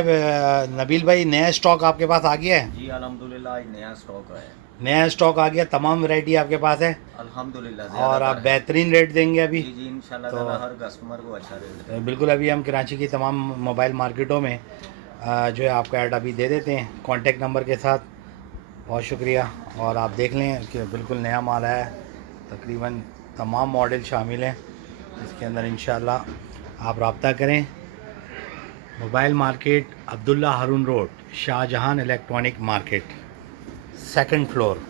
नबील भाई नया स्टॉक आपके पास आ गया है? जी अल्हम्दुलिल्लाह आज नया स्टॉक है। नया स्टॉक आ गया, तमाम वैरायटी आपके पास है अल्हम्दुलिल्लाह और आप ज़्यादातर है। बेहतरीन रेट देंगे अभी जी जी इंशाल्लाह तो। ताला हर कस्टमर को अच्छा रेट देंगे। बिल्कुल, अभी हम कराची की तमाम मोबाइल मार्केटों में जो है आपका ऐड अभी दे देते हैं कॉन्टेक्ट नंबर के साथ। बहुत शुक्रिया। और आप देख लें कि बिल्कुल नया माल है, तकरीबन तमाम मॉडल शामिल हैं इसके अंदर। इंशाल्लाह आप रब्ता करें। Mobile market Abdullah Haroon road, Shahjahan electronic market, second floor.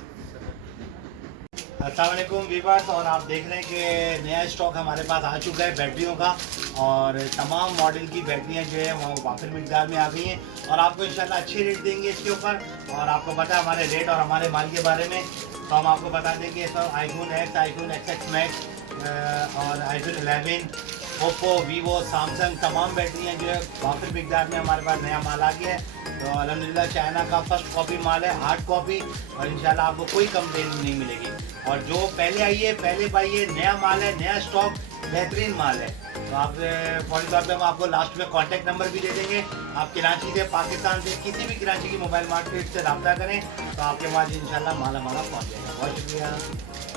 अस्सलाम वालेकुम वीवर्स, और आप देख रहे हैं कि नया स्टॉक हमारे पास आ चुका है बैटरियों का, और तमाम मॉडल की बैटरियां जो है वो वाफिर मिकदार में आ गई हैं और आपको इंशाल्लाह अच्छे रेट देंगे इसके ऊपर। और आपको पता है हमारे रेट और हमारे माल के बारे में, तो हम आपको बता देंगे sir iPhone x, iPhone x max और आईफोन 11, ओप्पो, वीवो, सैमसंग, तमाम बैटरियाँ जो है वाफिर मिकदार में हमारे पास नया माल आ गया है। तो अल्हम्दुलिल्लाह चाइना का फर्स्ट कॉपी माल है, हार्ड कॉपी, और इंशाल्लाह आपको कोई कंप्लेन नहीं मिलेगी। और जो पहले आइए पहले पाइए, नया माल है, नया स्टॉक, बेहतरीन माल है। तो आप फौरी तौर पर हम आपको लास्ट में कॉन्टैक्ट नंबर भी दे देंगे। आप कराची से, पाकिस्तान से, किसी भी कराची की मोबाइल मार्केट से रब्ता करें तो आपके पास इंशाल्लाह माल हमारा पहुँच जाएगा। बहुत शुक्रिया।